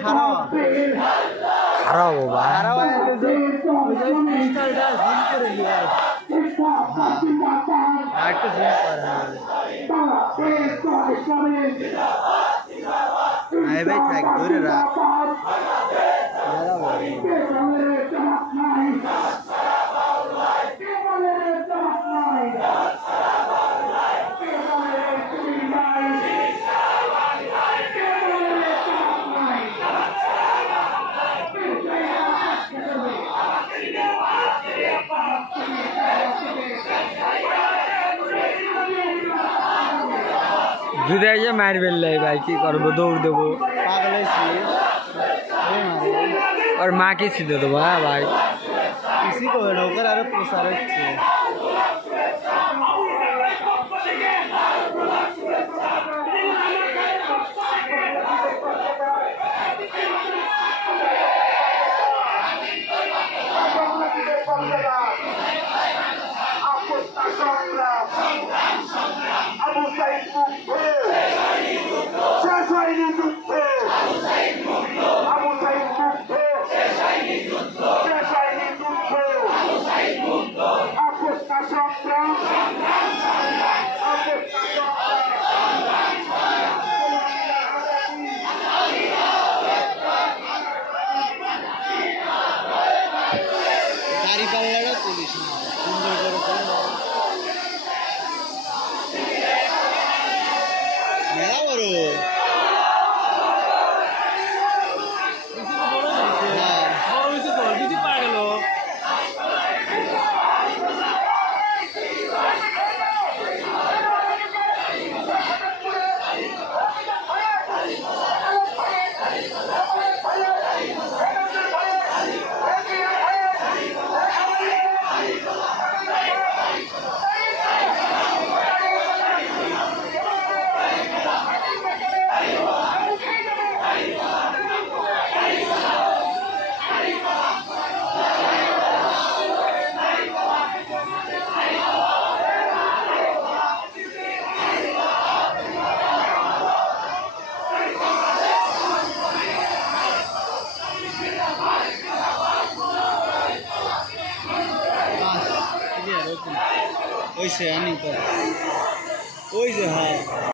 খারাপ খারাপ বাবা খারাপ পিস্তলটা জুম করে নিয়ে একটু জুম করে হ্যাঁ ভাই থাক ধরে রাখ যদি এসে মার ফেললে ভাই কি করবো দৌড় দেবো পাগল আর মাকে ছিঁড়ে দেবো হ্যাঁ ভাই इसी को ढोकर अरे प्रसार গাড়ি পাল্লাটা পুলিশ সুন্দর করে মেলা বড় ওই সে আনি ওই যে হ্যাঁ